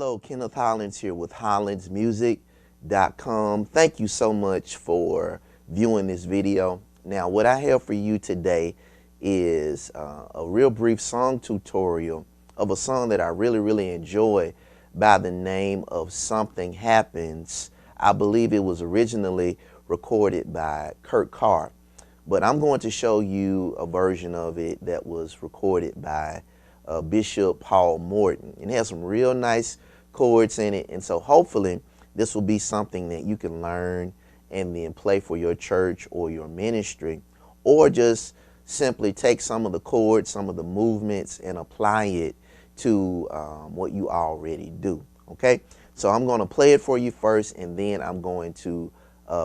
Hello, Kenneth Hollins here with HollinsMusic.com. Thank you so much for viewing this video. Now, what I have for you today is a real brief song tutorial of a song that I really enjoy by the name of Something Happens. I believe it was originally recorded by Kurt Carr, but I'm going to show you a version of it that was recorded by Bishop Paul Morton. It has some real nice chords in it, and so hopefully this will be something that you can learn and then play for your church or your ministry, or just simply take some of the chords, some of the movements, and apply it to what you already do. Okay, so I'm going to play it for you first, and then I'm going to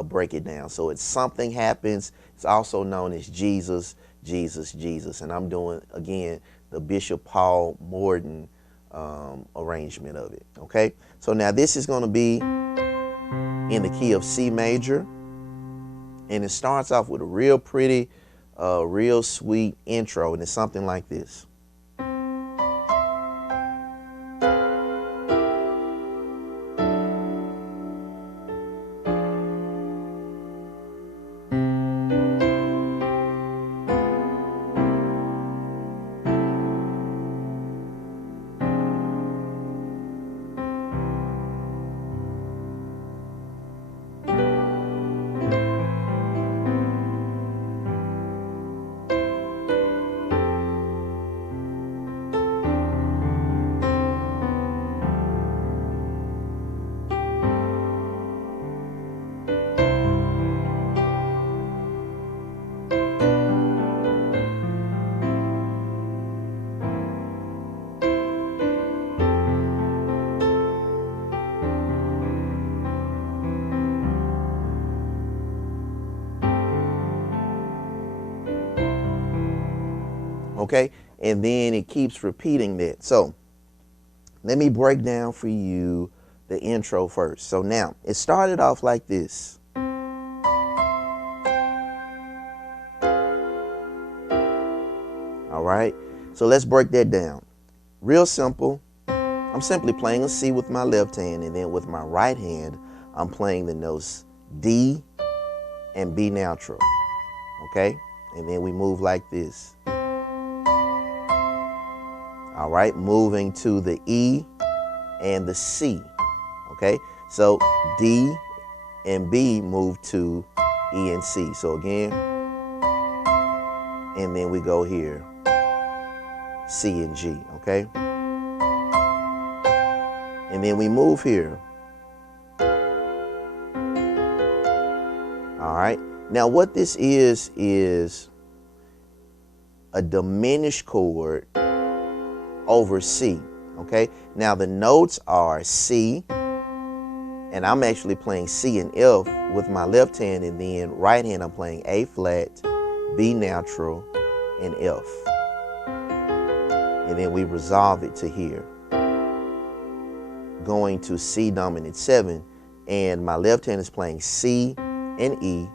break it down. So it's Something Happens. It's also known as Jesus, Jesus, Jesus, and I'm doing again the Bishop Paul Morton arrangement of it. Okay, so now this is going to be in the key of C major, and it starts off with a real pretty, real sweet intro, and it's something like this. Okay, and then it keeps repeating that. So let me break down for you the intro first. So now it started off like this. All right, so let's break that down. Real simple. I'm simply playing a C with my left hand, and then with my right hand I'm playing the notes D and B natural. Okay, and then we move like this. All right, moving to the E and the C. Okay, so D and B move to E and C. So again, and then we go here, C and G. Okay, and then we move here. All right, now what this is a diminished chord over C. Okay, now the notes are C, and I'm actually playing C and F with my left hand, and then right hand I'm playing A flat, B natural, and F, and then we resolve it to here, going to C dominant 7, and my left hand is playing C and E,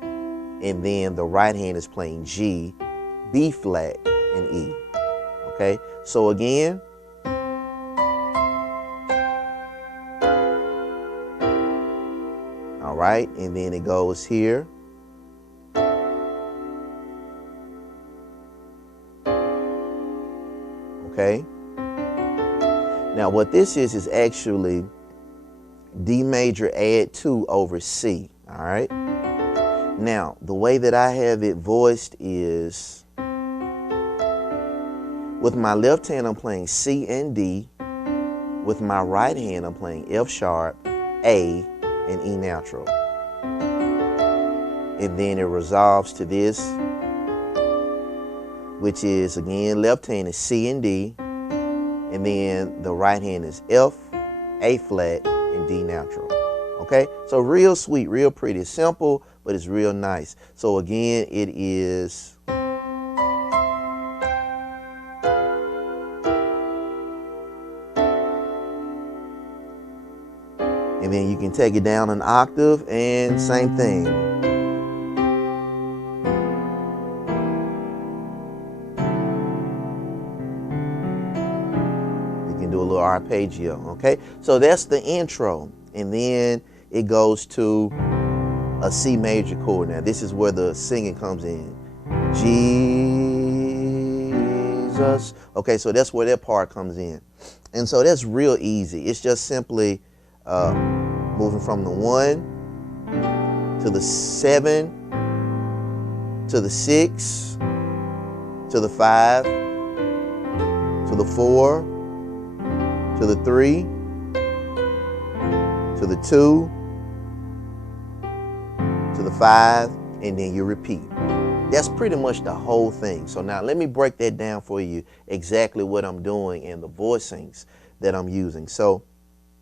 and then the right hand is playing G, B flat, and E. Okay, so again, all right, and then it goes here, okay. Now what this is actually D major add 2 over C. All right, now the way that I have it voiced is, with my left hand I'm playing C and D, with my right hand I'm playing F sharp, A, and E natural, and then it resolves to this, which is again left hand is C and D, and then the right hand is F, A flat, and D natural. Okay, so real sweet, real pretty, simple, but it's real nice. So again, it is and then you can take it down an octave, and same thing. You can do a little arpeggio, okay? So that's the intro, and then it goes to a C major chord. Now this is where the singing comes in. Jesus. Okay, so that's where that part comes in. And so that's real easy. It's just simply moving from the 1 to the 7 to the 6 to the 5 to the 4 to the 3 to the 2 to the 5, and then you repeat. That's pretty much the whole thing. So now let me break that down for you, exactly what I'm doing and the voicings that I'm using. So,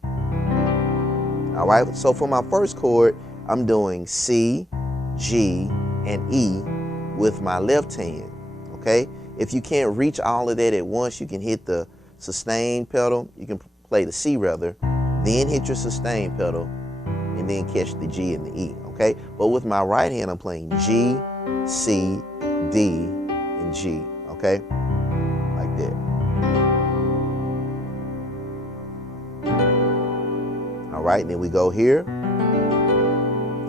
all right, so for my first chord, I'm doing C, G, and E with my left hand, okay? If you can't reach all of that at once, you can hit the sustain pedal. You can play the C rather, then hit your sustain pedal, and then catch the G and the E, okay? But with my right hand, I'm playing G, C, D, and G, okay? Like that. All right, then we go here.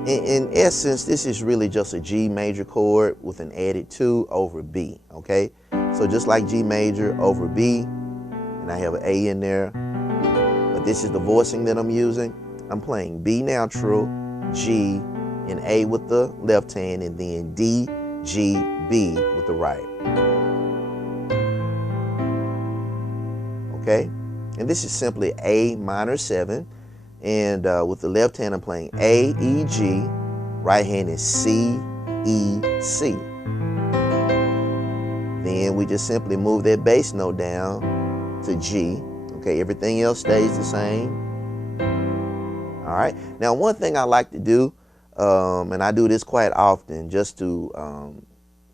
In essence, this is really just a G major chord with an added 2 over B, okay? So just like G major over B, and I have an A in there, but this is the voicing that I'm using. I'm playing B natural, G, and A with the left hand, and then D, G, B with the right. Okay? And this is simply A minor 7. And with the left hand, I'm playing A, E, G. Right hand is C, E, C. Then we just simply move that bass note down to G. Okay, everything else stays the same. All right. Now, one thing I like to do, and I do this quite often just to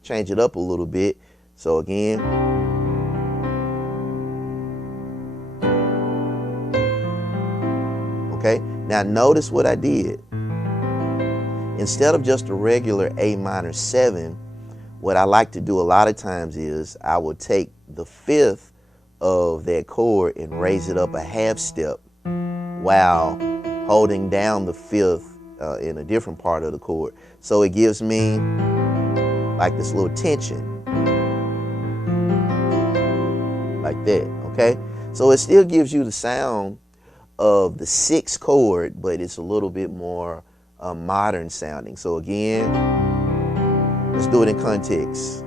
change it up a little bit. So again, okay, now notice what I did. Instead of just a regular A minor 7, what I like to do a lot of times is I will take the 5th of that chord and raise it up a half step while holding down the 5th in a different part of the chord. So it gives me like this little tension, like that, okay? So it still gives you the sound of the 6th chord, but it's a little bit more modern sounding. So again, let's do it in context.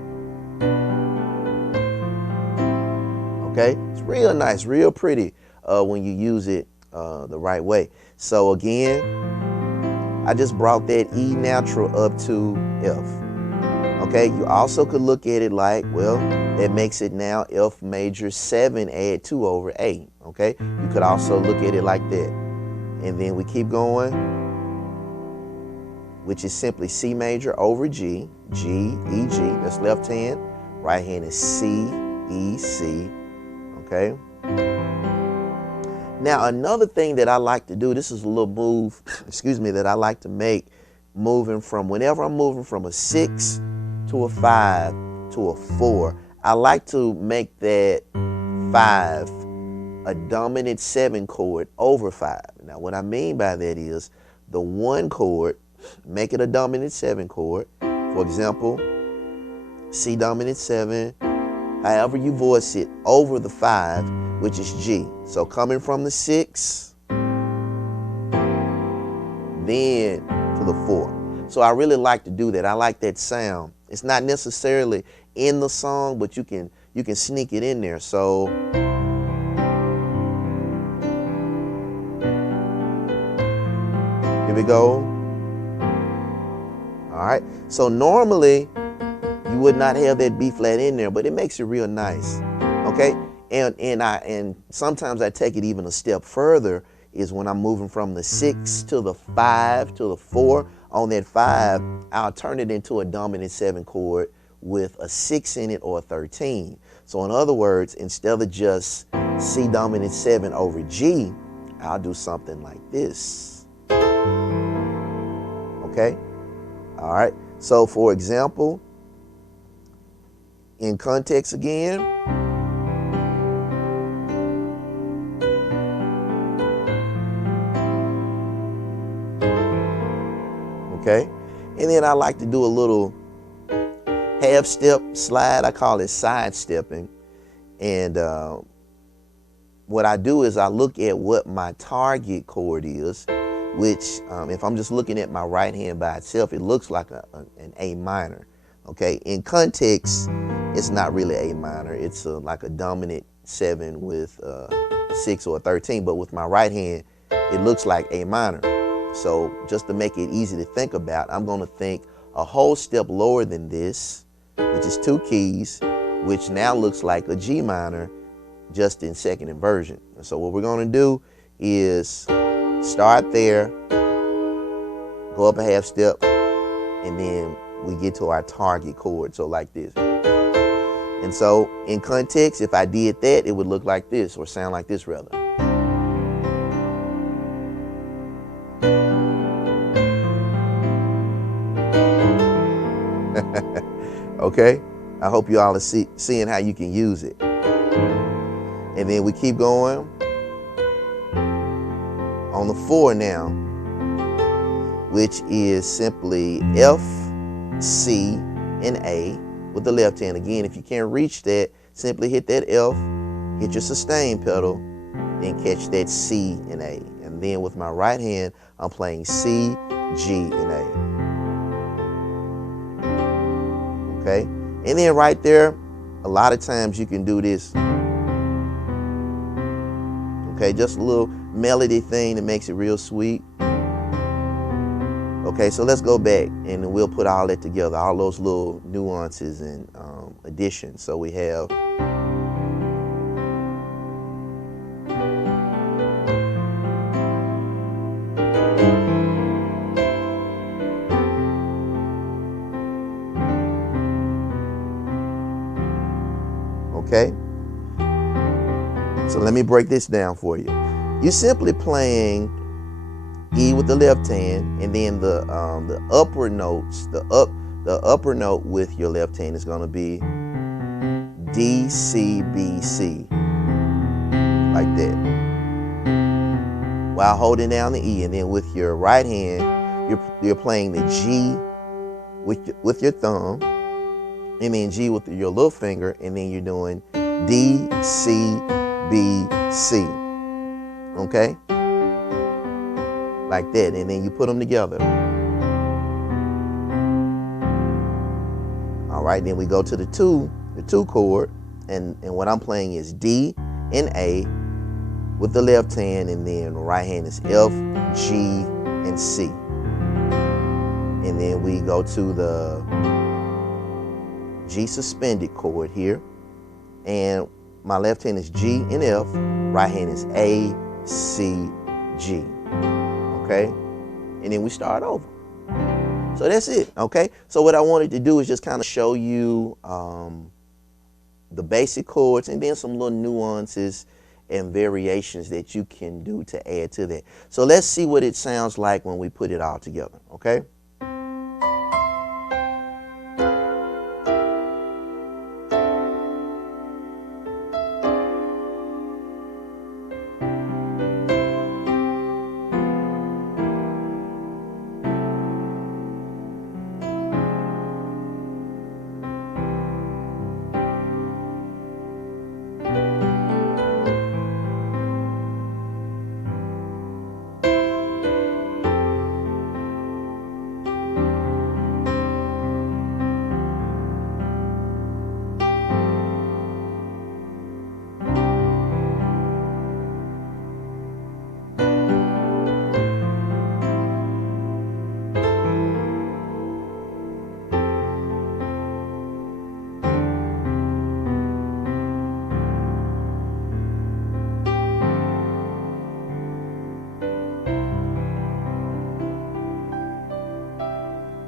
Okay, it's real nice, real pretty when you use it the right way. So again, I just brought that E natural up to F. Okay, you also could look at it like, well, that makes it now F major 7 add 2 over A. Okay, you could also look at it like that. And then we keep going, which is simply C major over G, G, E, G, that's left hand. Right hand is C, E, C, okay? Now, another thing that I like to do, this is a little move, excuse me, that I like to make, moving from, whenever I'm moving from a 6 to a 5 to a 4, I like to make that 5 a dominant 7 chord over 5. Now, what I mean by that is the 1 chord, make it a dominant 7 chord. For example, C dominant 7, however you voice it, over the 5, which is G. So coming from the 6, then to the 4. So I really like to do that. I like that sound. It's not necessarily in the song, but you can sneak it in there. So here we go. All right. So normally you would not have that B flat in there, but it makes it real nice. Okay. And sometimes I take it even a step further, is when I'm moving from the 6 to the 5 to the 4. On that 5, I'll turn it into a dominant 7 chord with a 6 in it or a 13. So in other words, instead of just C dominant 7 over G, I'll do something like this. Okay? All right. So for example, in context again, okay? And then I like to do a little half step slide. I call it side stepping. And what I do is I look at what my target chord is, which if I'm just looking at my right hand by itself, it looks like an A minor. Okay, in context, it's not really A minor. It's like a dominant 7 with 6 or a 13, but with my right hand, it looks like A minor. So just to make it easy to think about, I'm going to think a whole step lower than this, which is 2 keys, which now looks like a G minor, just in second inversion. And so what we're going to do is start there, go up a half step, and then we get to our target chord, so like this. And so in context, if I did that, it would look like this, or sound like this rather. Okay, I hope you all are seeing how you can use it. And then we keep going on the 4 now, which is simply F, C, and A with the left hand. Again, if you can't reach that, simply hit that F, hit your sustain pedal, then catch that C and A. And then with my right hand, I'm playing C, G, and A. Okay? And then right there, a lot of times you can do this. Okay, just a little melody thing that makes it real sweet. Okay, so let's go back and we'll put all that together, all those little nuances and additions. So we have okay. So let me break this down for you. You're simply playing E with the left hand, and then the upward notes, the upper note with your left hand is going to be D, C, B, C, like that, while holding down the E. And then with your right hand, you're playing the G with your thumb, and then G with your little finger, and then you're doing D, C, B, C. Okay? Like that, and then you put them together. All right, then we go to the 2 chord, and what I'm playing is D and A with the left hand, and then the right hand is F, G, and C. And then we go to the G suspended chord here, and my left hand is G and F, right hand is A, C, G. Okay, and then we start over. So that's it. Okay, so what I wanted to do is just kind of show you the basic chords, and then some little nuances and variations that you can do to add to that. So let's see what it sounds like when we put it all together. Okay.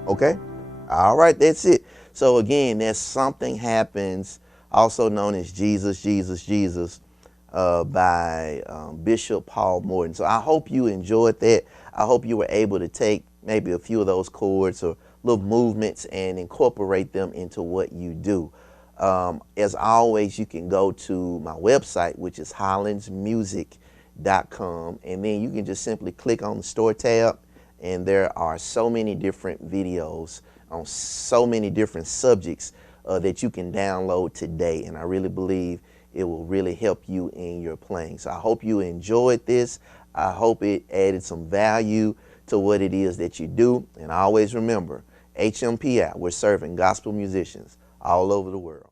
Okay, all right, that's it. So again, that's Something Happens, also known as Jesus, Jesus, Jesus, by Bishop Paul Morton. So I hope you enjoyed that. I hope you were able to take maybe a few of those chords or little movements and incorporate them into what you do. As always, you can go to my website, which is hollandsmusic.com, and then you can just simply click on the store tab, and there are so many different videos on so many different subjects that you can download today, and I really believe it will really help you in your playing. So I hope you enjoyed this. I hope it added some value to what it is that you do, and always remember, HMPI, we're serving gospel musicians all over the world.